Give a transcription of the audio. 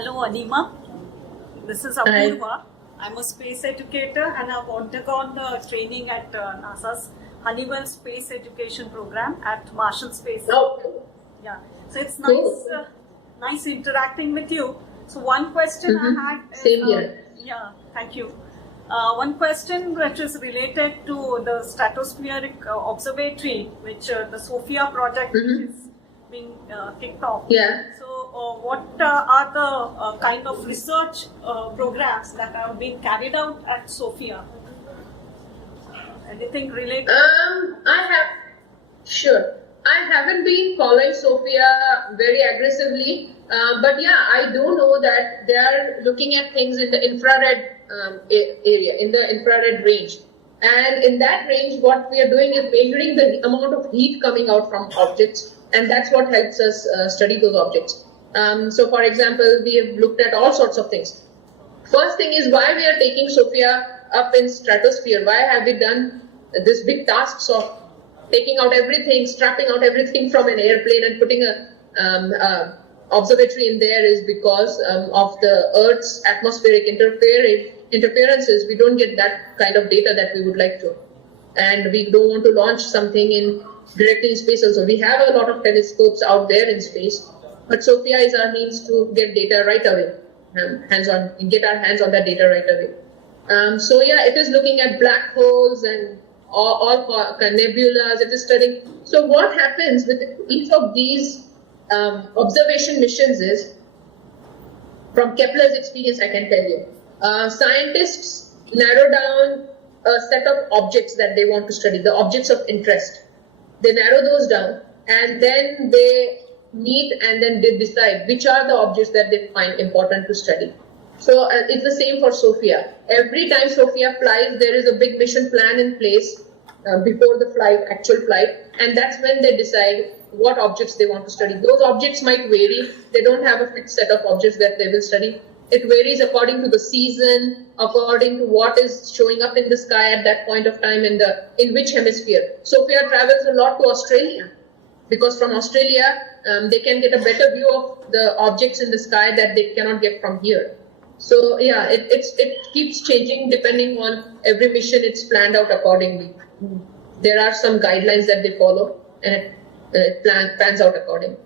Hello, Anima. This is Hi. Apurva. I'm a space educator and I've undergone the training at NASA's Honeywell Space Education Program at Marshall Space. Oh, Yeah. So it's cool. nice interacting with you. So one question I had is, Same here. yeah, thank you. One question which is related to the stratospheric observatory, which the SOFIA project which is being kicked off. Yeah. So, what are the kind of research programs that have been carried out at SOFIA? Anything related? Sure. I haven't been following Sophia very aggressively, but yeah, I do know that they are looking at things in the infrared area, in the infrared range. And in that range, what we are doing is measuring the amount of heat coming out from objects, and that's what helps us study those objects. So, for example, we have looked at all sorts of things. First thing is why we are taking Sophia up in stratosphere. Why have we done this big tasks of taking out everything, strapping out everything from an airplane and putting a observatory in there is because of the Earth's atmospheric interferences. We don't get that kind of data that we would like to, and we don't want to launch something in directly in space. Also, we have a lot of telescopes out there in space, but Sophia is our means to get data right away, get our hands on that data right away. So yeah, it is looking at black holes and all nebulas. It is studying. So what happens with each of these observation missions is, from Kepler's experience, I can tell you, scientists narrow down a set of objects that they want to study, the objects of interest. They narrow those down, and then they meet, and then they decide which are the objects that they find important to study. So it's the same for Sophia. Every time Sophia flies, there is a big mission plan in place before the actual flight, and that's when they decide what objects they want to study. Those objects might vary. They don't have a fixed set of objects that they will study. It varies according to the season, according to what is showing up in the sky at that point of time in which hemisphere. Sophia travels a lot to Australia, because from Australia they can get a better view of the objects in the sky that they cannot get from here. So yeah, it keeps changing depending on every mission. It's planned out accordingly. There are some guidelines that they follow, and it pans out accordingly.